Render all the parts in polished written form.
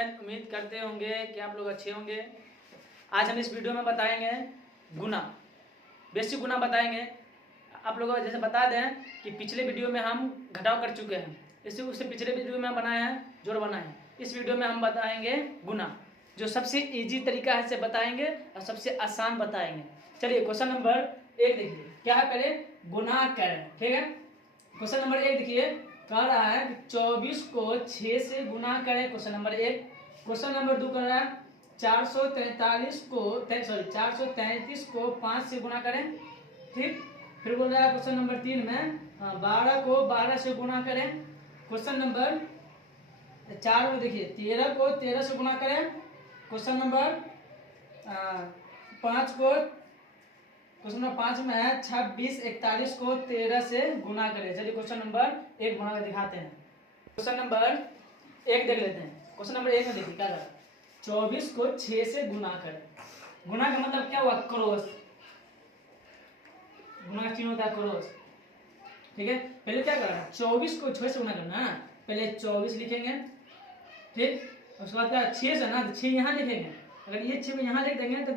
उम्मीद करते होंगे कि आप लोग अच्छे होंगे। आज हम इस वीडियो में बताएंगे गुना, बेसिक गुना बताएंगे। आप लोगों को जैसे बता दें कि पिछले वीडियो में हम घटाव कर चुके हैं, इससे उससे पिछले वीडियो में हम बनाए हैं जोड़ बनाए हैं। इस वीडियो में हम बताएंगे गुना, जो सबसे इजी तरीका है से बताएंगे और सबसे आसान बताएंगे। चलिए क्वेश्चन नंबर 1 देखिए, क्या है पहले गुना करें, ठीक है। क्वेश्चन नंबर 1 देखिए, कह रहा है कि 24 को 6 से गुना करें, क्वेश्चन नंबर 1। क्वेश्चन नंबर 2 कह रहा है 433 को 5 से गुना करें, ठीक। फिर बोल रहा है क्वेश्चन नंबर 3 में 12 को 12 से गुना करें। क्वेश्चन नंबर 4 में देखिए 13 को 13 से गुना करें। क्वेश्चन नंबर 5 को क्वेश्चन नंबर 5 में है 26 41 को 13 से गुना करें। चलिए क्वेश्चन नंबर 1 बना कर दिखाते हैं। क्वेश्चन नंबर 1 देख लेते हैं। क्वेश्चन नंबर 1 में देखिए क्या है, 24 को 6 से गुना करें। गुना का मतलब क्या हुआ, क्रॉस। गुना का चिन्ह होता है क्रॉस, ठीक है। पहले क्या करना है, 24 को 6 से गुना करना है। पहले 24 लिखेंगे, ठीक। उसके बाद क्या 6 से ना, 6 यहाँ लिखेंगे। अगर ये 6 को यहाँ लिख देंगे तो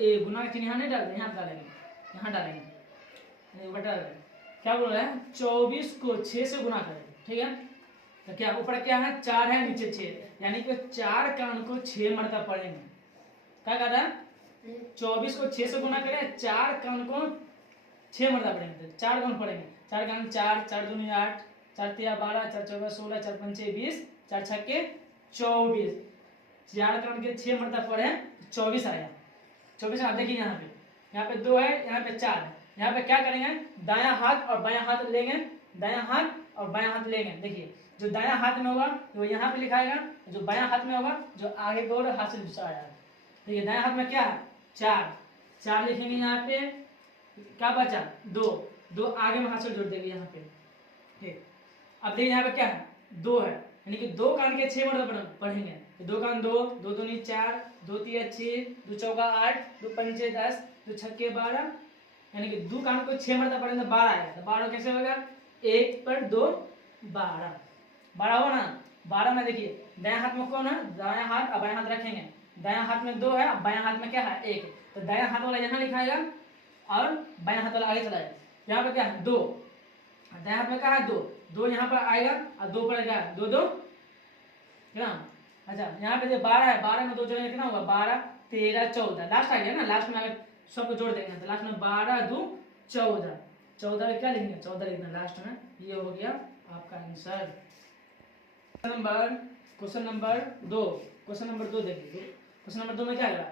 ये गुना का चिन्ह यहाँ नहीं डालते, यहाँ डालेंगे, यहाँ डालेंगे, बटा क्या बोल रहा है, 24 को 6 से गुना करें, ठीक है। तो क्या ऊपर क्या है 4 है, नीचे 6, यानी कि 4 का अंक को 6 मरतबा पढ़ेंगे। क्या कर रहा है, 24 को 6 से गुना करें, 4 का अंक को 6 मरतबा पढ़ेंगे। 4 का अंक पढ़ेंगे, 4 का अंक 4, 4 दूनी 8, 4 तिया 12, 4 चौका 16, 4 पंचे 20, 4 छक्के 24। 4 का अंक 6 मरतबा पढ़े 24 आया। 24 आप देखिए यहाँ पे 2 है, यहाँ पे 4 है। यहाँ पे क्या करेंगे, दायां हाथ और बायां हाथ लेंगे, दायां हाथ और बायां हाथ लेंगे। देखिए जो दायां हाथ में होगा वो यहाँ पे लिखाएगा, जो बायां हाथ में होगा जो आगे की ओर हाथ से दूसरा आया। देखिए दायां हाथ में क्या है 4 लिखेंगे, यहाँ पे क्या बचा 2 आगे में हाथ से जोड़ देंगे यहाँ पे, ठीक। अब देखिए यहाँ पे क्या है 2 है, यानी कि 2 कान के 6 मरतबा पढ़ेंगे। 2 कान 2, 2 दूनी 4, 2 तिया 6, 2 चौका 8, 2 पंचे 10, 2 छक्के 12, यानी कि 2 कान को 6 मरतबा पढ़ेंगे तो 12 आएगा। तो 12 कैसे होगा, 1 पर 2 12 हो ना। 12 में देखिए दायां हाथ में कौन है, दायां हाथ और बायां हाथ रखेंगे। दायां हाथ में 2 है, बायां हाथ में क्या है 1, तो दायां हाथ वाला यहाँ लिखाएगा और बायां हाथ वाला आगे चलाएगा। यहाँ पे क्या है 2, दायां हाथ में क्या है 2 यहाँ पर आएगा और 2 पर क्या 2 2 कितना। अच्छा यहाँ पे 12 है, 12 में 2 जोड़ेंगे कितना होगा, 12 13 14, लास्ट आ गया ना। लास्ट में अगर सबको जोड़ देंगे तो लास्ट में 12 2 14, 14 में क्या लिखेंगे 14 लिखना लास्ट में। ये हो गया आपका आंसर। क्वेश्चन नंबर 2 देखिए। क्वेश्चन नंबर 2 में क्या करा,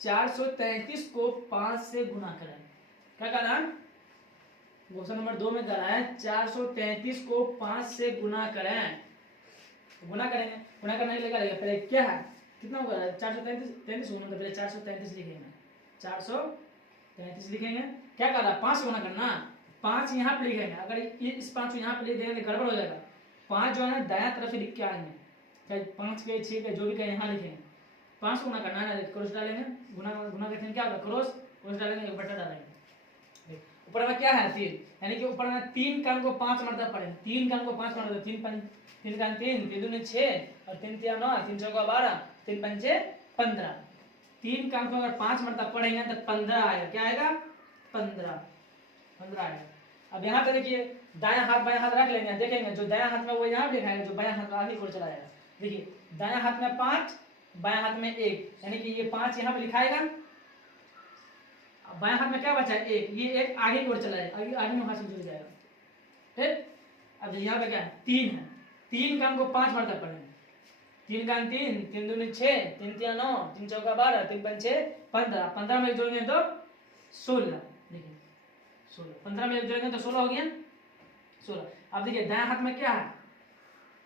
433 को 5 से गुना करें। क्या करा, क्वेश्चन नंबर 2 में करा है 433 को 5 से गुना करें। गुना करेंगे, गुना करने के लिए क्या लगेगा, पहले क्या है कितना होगा 433 गुना, तो पहले 433 लिखेंगे, 433 लिखेंगे। क्या कर रहा है 5 गुना करना, 5 यहाँ पे लिखेंगे। अगर इस 5 को यहाँ पे लिख देंगे तो गड़बड़ हो जाएगा। 5 जो है ना दायां तरफ से लिख के आएंगे, चाहे 5 के 6 के जो भी कहे यहाँ लिखेंगे। 5 गुना करना है ना, क्रॉस डालेंगे, गुना करते हैं क्या होगा क्रॉस डालेंगे, एक बटा डालेंगे। ऊपर में क्या है 3, यानी कि ऊपर में 3 का अंक को 5 मरतबा पढ़ेंगे। 3 का अंक को 5 मरतबा, 3 का 3 दूनी 6 और 3 तिया 9, 3 चौका 12, 3 पंचे 15। 3 का अंक को अगर 5 मरतबा पढ़ेंगे तो 15 आएगा। क्या आएगा 15 आएगा। अब यहाँ पे देखिए दायां हाथ बायां हाथ रख लेंगे, देखेंगे जो दायां हाथ में वो यहाँ लिखाएगा, जो बायां हाथ आगे को चला जाएगा। देखिए दायां हाथ में 5, बायां हाथ में 1, यानी कि ये 5 यहाँ पे लिखाएगा, बायां हाथ में क्या बचा है 1, ये 1 आगे की ओर चला जाएगा, आगे में हाथ से जुड़ जाएगा, ठीक। अब यहाँ पे क्या है 3 है, 3 का हमको 5 मरतबा पढ़ेंगे। 3 का 3 दूनी 6, 3 तिया 9, 3 चौका 12, 3 पंचे 15, 15 में जोड़ेंगे तो 16। देखिए 16, 15 में जोड़ेंगे तो 16 हो गया 16। अब देखिए दायां हाथ में क्या है,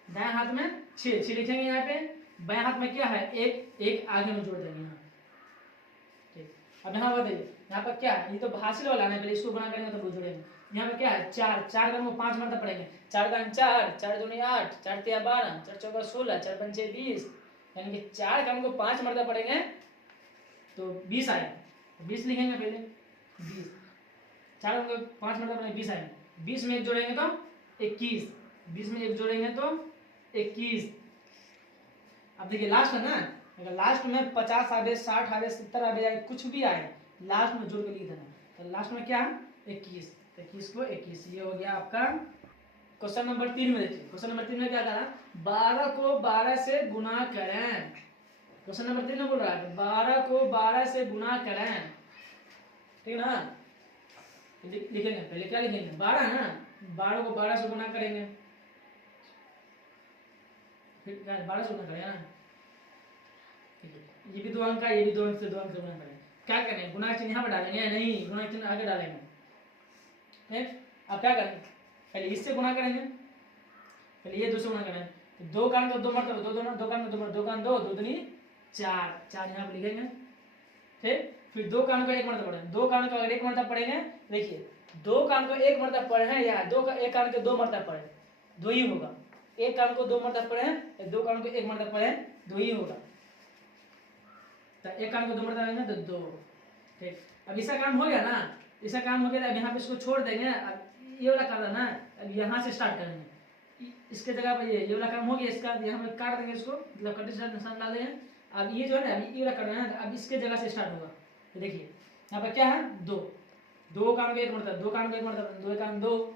दायां हाथ में 6 लिखेंगे यहाँ पे, बायां हाथ में क्या है 1 आगे में जोड़ देंगे यहाँ, ठीक। अब यहाँ बताइए यहाँ पर क्या है, ये तो हासिल वाला है, पहले इसको बना करेंगे तो वो जोड़ेंगे। यहाँ पे क्या है 4 का हमको 5 मरतबा पढ़ेंगे। 4 का 4, 4 दूनी 8, 4 तिया 12, 4 चौका 16, 4 पंचे 20, यानी कि 4 का हमको 5 मरतबा पढ़ेंगे तो 20 आएगा। 20 लिखेंगे पहले 20, 4 हमको 5 मरतबा पढ़ेंगे 20 आएंगे। 20 में 1 जोड़ेंगे तो 21, 20 में 1 जोड़ेंगे तो 21। अब देखिए लास्ट है ना, अगर लास्ट में 50 आवे, 60 आवे, 70 आवे या कुछ भी आए, लास्ट में जोड़ के लिख देना। तो लास्ट में क्या है 21, 21 को 21, ये हो गया आपका क्वेश्चन नंबर 3 में। देखिए क्वेश्चन नंबर 3 में क्या करा, 12 को 12 से गुना करें। क्वेश्चन नंबर 3 में बोल रहा है 12 को 12 से गुना करें, ठीक है ना। लिखेंगे पहले क्या लिखेंगे, 12 है ना, 12 को 12 से गुना करेंगे, फिर क्या 12 से गुना करें ना, ये भी 2 अंक का, ये भी 2 अंक से 2 अंक से गुना करेंगे। क्या करेंगे, गुना चिन्ह यहाँ पर डालेंगे, नहीं गुना चिन्ह आगे डालेंगे। ठीक, अब क्या करेंगे, पहले इससे गुना करेंगे, पहले ये 2 से गुना करेंगे, तो 2 का अंक 2 मरतबा, 2 2 का अंक 2 का अंक 2, 2 दूनी 4, 4 यहाँ पर लिखेंगे। ठीक, फिर 2 का अंक को 1 मरतबा पढ़ेंगे, 2 का अंक को अगर 1 मरतबा पढ़ेंगे, देखिए 2 का अंक को 1 मरतबा पढ़े हैं या 2 का 1 अंक 2 मरतबा पढ़े, 2 ही होगा। 1 का अंक को 2 मरतबा पढ़े हैं, 2 का अंक को 1 मरतबा पढ़े, 2 ही होगा। तो 1 का अंक को 2 मरतबा पढ़ेंगे तो 2। ठीक, अब इसका काम हो गया ना, इसका काम हो गया, अब यहाँ पे इसको छोड़ देंगे। अब ये वाला कर ना, अब यहाँ से स्टार्ट करेंगे, इसके जगह पर ये वाला काम हो गया, इसका यहाँ पे काट देंगे इसको, मतलब कटे से निशान डाल देंगे। अब ये जो है ना, अभी ये वाला करना है, अब इसके जगह से स्टार्ट होगा। तो देखिए यहाँ पे क्या है 2, 2 का अंक 1 मरतबा, 2 का अंक 1 मरतबा, 2 का अंक 2,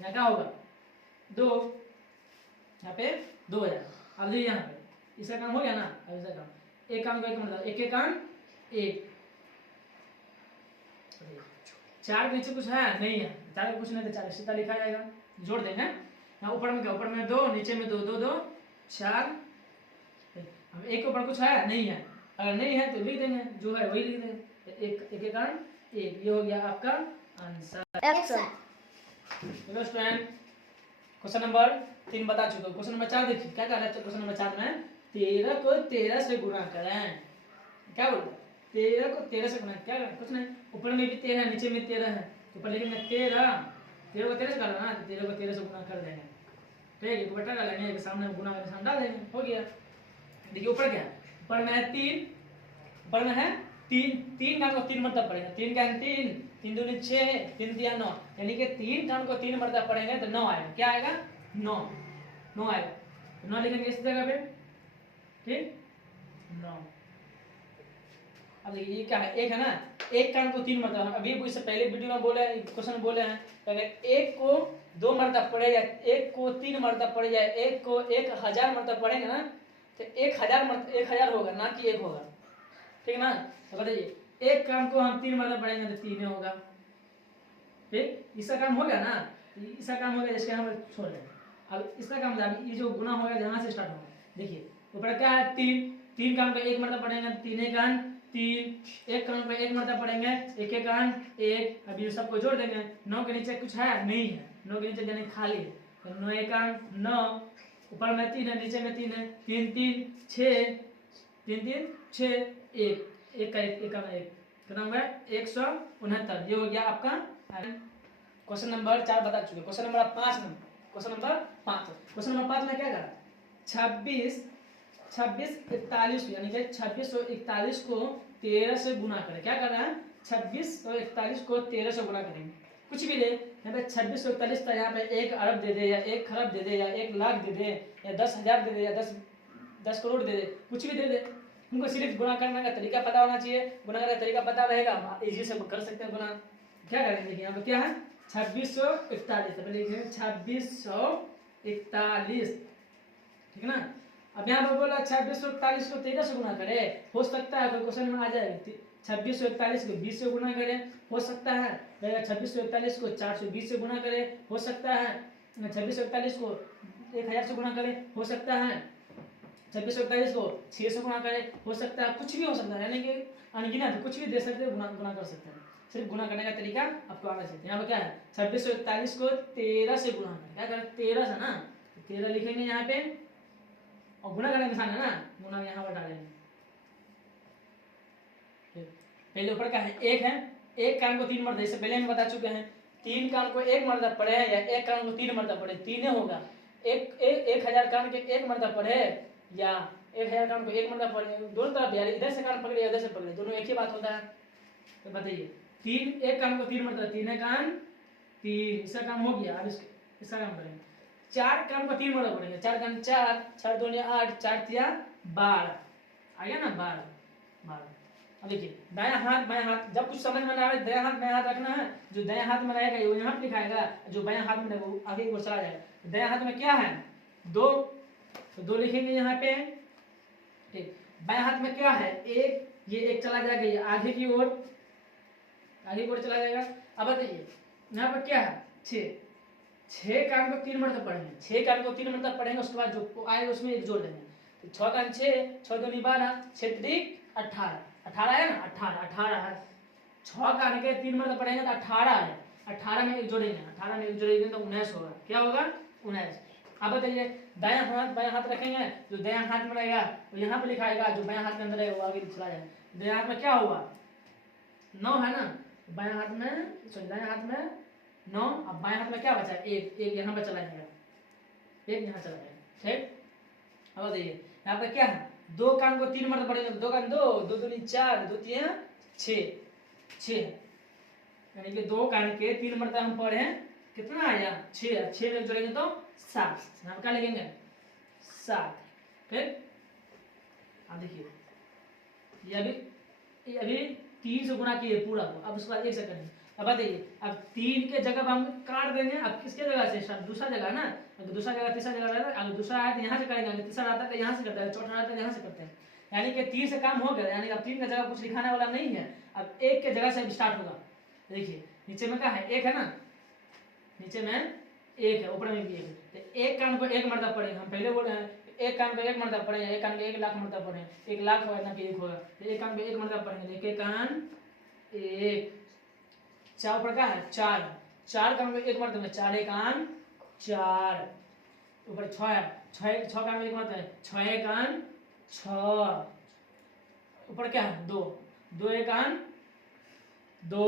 यहाँ क्या होगा 2, यहाँ पे 2 हो जाएगा। अब देखिए यहाँ पे इसका काम हो गया ना, अब इसका काम 1 का अंक 1 मरतबा, 1 का अंक 1, 4 के नीचे कुछ है नहीं है, 4 के कुछ नहीं तो 4 सीधा लिखा जाएगा, जोड़ देंगे। यहाँ ऊपर में क्या, ऊपर में 2, नीचे में 2, 2 2 4, अब 1 के ऊपर कुछ है नहीं है, अगर नहीं है तो लिख देंगे, जो है वही लिख देंगे। 1 एक अंक 1, ये हो गया आपका आंसर। स्टूडेंट क्वेश्चन नंबर 3 बता चुका हूँ। क्वेश्चन नंबर 4 देखिए क्या कह रहा है, क्वेश्चन नंबर 4 में 13 को 13 से गुणा करें। क्या बोल रहा है, 13 को 13 से गुणा, क्या कुछ नहीं, ऊपर में भी 13 है, नीचे में 13 है, ऊपर लिखेंगे 13 को 13 से करना ना, तो 13 को 13 से गुणा कर देंगे। ठीक है, बटा डालेंगे, सामने गुणा का निशान डाल देंगे, हो गया। देखिए ऊपर क्या है, ऊपर में है 3, ऊपर में है 3 का अंक को 3 मरतबा पढ़ेंगे, 3 का अंक 3, 3 दूनी 6, 3 दिया 9, यानी कि 3 का अंक को 3 मरतबा पढ़ेंगे तो 9 आएगा। क्या आएगा 9 आएगा, तो 9 लिखेंगे इस जगह पे। ठीक 9। अब देखिए ये क्या है, 1 है ना, 1 का अंक को 3 मरतबा, अभी इससे पहले वीडियो में बोले, क्वेश्चन में बोले हैं, अगर 1 को 2 मरतबा पढ़े या 1 को 3 मरतबा पढ़े या 1 को 1000 मरतबा पढ़ेंगे ना, तो 1000 होगा ना कि 1 होगा। ठीक है ना, तो बताइए 1 काम को हम 3 मरतबा पढ़ेंगे तो 3 होगा। ठीक, इसका काम हो गया ना, इसका काम हो गया, इसके हम छोड़ दें। अब इसका काम ये जो गुना होगा यहाँ से स्टार्ट होगा। देखिए ऊपर क्या है 3 काम को 1 मरतबा पढ़ेंगे, 3 का अंक 3, 1 काम को 1 मरतबा पढ़ेंगे, 1 का अंक 1, अभी सबको जोड़ देंगे। 9 के नीचे कुछ है नहीं है, 9 के नीचे यानी खाली है, तो 9 का अंक 9, ऊपर में 3 है, नीचे में 3 है, 3 3 6, 3 3 6, 1 का 1 का 1, कितना हुआ 169। ये हो गया आपका क्वेश्चन नंबर 4 बता चुके। क्वेश्चन नंबर 5 में, क्वेश्चन नंबर 5 में क्या करा, 26 41 यानी कि 2641 को 13 से गुना करें। क्या करना है, 2641 को 13 से गुना करेंगे, कुछ भी ले, यहाँ पे 2641 था, यहाँ पे 1 अरब दे दे या 1 खरब दे दे या 1 लाख दे दे या 10,000 दे दे या 10 करोड़ दे दे, कुछ भी दे दे, उनको सिर्फ गुणा करने का तरीका पता होना चाहिए। गुणा करने का तरीका पता रहेगा, हम इजी से कर सकते हैं गुणा। क्या करेंगे, देखिए यहाँ पे क्या है 2641, तो पहले 2641, ठीक है ना। अब यहाँ पर बोला 2641 को 13 से गुना करे, हो सकता है कोई क्वेश्चन में आ जाए 2641 को 20 से गुना करे, हो सकता है 2641 को 420 से गुना करे, हो सकता है 2641 को 1000 से गुना करे, हो सकता है 2641 को 6 से गुना करे, हो सकता है कुछ भी हो सकता है, यानी कि अनगिनत कुछ भी दे सकते हैं, गुना कर सकते हैं। सिर्फ गुना करने का तरीका आपको आना चाहिए। यहाँ पर क्या है 2641 को 13 से गुना करें, क्या करें 13 से ना, 13 लिखेंगे यहाँ पे और गुना करने का निशान है ना, गुना यहाँ पर डालेंगे। पहले ऊपर क्या है 1 है, 1 काम को 3 मरतबा, इससे पहले हम बता चुके हैं 3 काम को 1 मरतबा पढ़े हैं या 1 काम को 3 मरतबा पढ़े, 3 होगा। 1000 काम के 1 मरतबा पढ़े या 1000 काम को 1 मरतबा पढ़े, दोनों तरफ यार इधर से काम पकड़े इधर से पकड़े, दोनों एक ही बात होता है। तो बताइए 1 काम को 3 मरतबा, 3 काम 3, इसका काम हो गया। अब इसका काम करेंगे 4 काम को 3 मरतबा पढ़ेंगे, 4 काम 4, 4 दूनी 8, 4 तिया 12 आ गया ना, 12। अब देखिए दायां हाथ बायां हाथ, जब कुछ समझ में ना आए दायां हाथ बायां हाथ रखना है। जो दायां हाथ में रहेगा वो यहाँ पे लिखाएगा, जो बायां हाथ में रहेगा वो आगे की ओर चला जाएगा। दायां हाथ में क्या है 2, तो 2 लिखेंगे यहाँ पे, ठीक। बायां हाथ में क्या है 1, ये 1 चला जाएगा, ये आगे की ओर चला जाएगा। अब बताइए यहाँ पर क्या है 6 का अंक 3 मरतब पढ़ेंगे, 6 का अंक 3 मरतब पढ़ेंगे, उसके बाद जो आएगा उसमें 1 जोड़ देंगे। तो 6 का अंक 6, 6 दूनी 12, 6 त्रिक 18, 18 है ना, 18 है। 6 का अंक 3 मरतब पढ़ेंगे तो 18 है, 18 में 1 जोड़ेंगे, 18 में 1 जोड़ेंगे तो 19 होगा। क्या होगा 19। अब बताइए दायां हाथ बायां हाथ रखेंगे, जो दायां हाथ में रहेगा वो यहाँ पे लिखाएगा, जो बायां हाथ के अंदर रहेगा वो आगे चला जाएगा। दायां हाथ में क्या होगा 9 है ना, बायां हाथ में दायां हाथ में 9, अब बायां हाथ में क्या बचा 1, 1 यहाँ पे चला जाएगा, 1 यहाँ चला जाएगा, ठीक। अब बताइए यहाँ पे क्या है 2 कान को 3 मरतब पढ़ेंगे, 2 कान 2, 2 दूनी 4, 2 तीन 6, यानी कि 2 कान के 3 मरतब हम पढ़े, कितना आया 6 में जोड़ेंगे तो 7, यहाँ पे क्या लिखेंगे 7, ठीक। अब देखिए ये अभी 3 से गुणा किए पूरा को, अब उसके बाद 1 से करेंगे। अब बताइए अब 3 के जगह हम काट देंगे, अब किसके जगह से दूसरा जगह ना, अगर दूसरा जगह तीसरा जगह रहता है, अगर दूसरा आया तो यहाँ से करेंगे, अगर तीसरा आता है तो यहाँ से करते हैं, चौथा आता है यहाँ से करते हैं, यानी कि 3 से काम हो गया, यानी अब 3 की जगह कुछ लिखाने वाला नहीं है, अब 1 के जगह से स्टार्ट होगा। देखिए नीचे में क्या है 1 है ना, नीचे में 1 है, ऊपर में भी 1 है, तो 1 कान को 1 मरतब पढ़ेंगे, हम पहले बोल रहे हैं 1 कान को 1 मरतब पढ़ेंगे, 1 कान को 1 लाख मरतब पढ़ेंगे, 1 लाख होगा ना कि 1 होगा, तो 1 कान को 1 मरतब पढ़ेंगे, 1 कान 1, 4 ऊपर का है 4 कान को 1 मरतब है, 4 कान 4, ऊपर 6 है, 6 कान को 1 मरतब है, 6 कान 6, ऊपर क्या है 2 कान 2,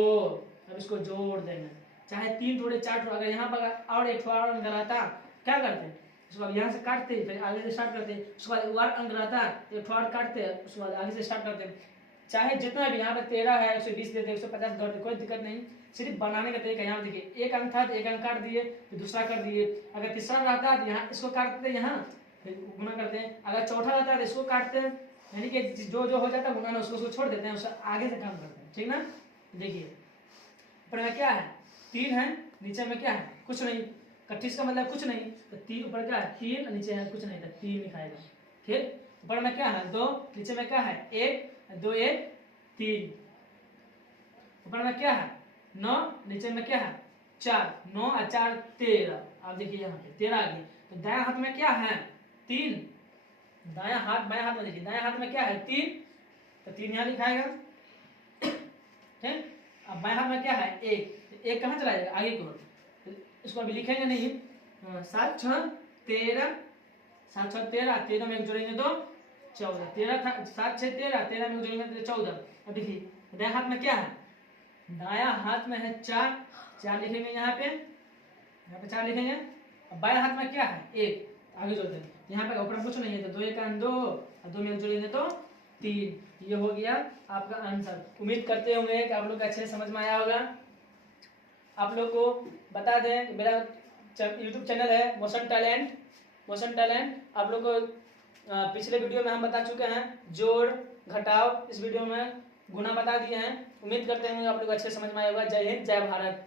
अब इसको जोड़ देंगे, चाहे 3 थोड़े 4 थोड़े, अगर यहाँ पर और 1 और अंक रहता क्या करते हैं, उसके बाद यहाँ से काटते फिर आगे से स्टार्ट करते, उसके बाद और अंक रहता 1 और काटते, उसके बाद आगे से स्टार्ट करते, चाहे जितना भी यहाँ पे 13 है 120 देते 150 कर दे, कोई दिक्कत नहीं, सिर्फ बनाने का तरीका। यहाँ देखिए 1 अंक था तो 1 अंक काट दिए, फिर दूसरा कर दिए, अगर तीसरा रहता तो यहाँ इसको काटते, यहाँ फिर गुना करते हैं, अगर चौथा रहता है तो इसको काटते हैं, यानी कि जो जो हो जाता है गुना ना उसको छोड़ देते हैं, उससे आगे से काम करते हैं, ठीक ना। देखिए ऊपर में क्या है 3 है, नीचे में क्या है कुछ नहीं, 31 का मतलब कुछ नहीं, तो 3 ऊपर क्या है 3, नीचे है कुछ नहीं, तो 3 लिखाएगा, ठीक। ऊपर में क्या है 2, नीचे में क्या है 1, 2 1 3, ऊपर में क्या है 9, नीचे में क्या है 4, 9 और 4 13। आप देखिए यहाँ पे 13 आ गई, तो दायां हाथ में क्या है 3, दायां हाथ बायां हाथ में देखिए, दायां हाथ में क्या है 3, तो 3 यहाँ लिखाएगा, ठीक। अब बाएं हाथ में क्या है 1, तो 1 कहाँ चला जाएगा आगे की ओर, तो इसको अभी लिखेंगे नहीं, 7 6 13, 7 6 13, 13 में 1 जोड़ेंगे तो 14, 13 7 6 13, 13 में 1 जोड़ेंगे तो 14। अब देखिए दाएं हाथ में क्या है, दायां हाथ में है 4 लिखेंगे यहाँ पे 4 लिखेंगे। अब बाएं हाथ में क्या है 1, आगे जोड़ते हैं, यहाँ पे ऊपर कुछ नहीं है, तो 2 1 2 और 2 में 1 जोड़ेंगे तो 3, ये हो गया आपका आंसर। उम्मीद करते होंगे कि आप लोग अच्छे से समझ में आया होगा। आप लोग को बता दें कि मेरा YouTube चैनल है मोशन टैलेंट। आप लोग को पिछले वीडियो में हम बता चुके हैं जोड़ घटाव, इस वीडियो में गुना बता दिए हैं। उम्मीद करते हैं आप लोग अच्छे समझ में आया होगा। जय हिंद जय भारत।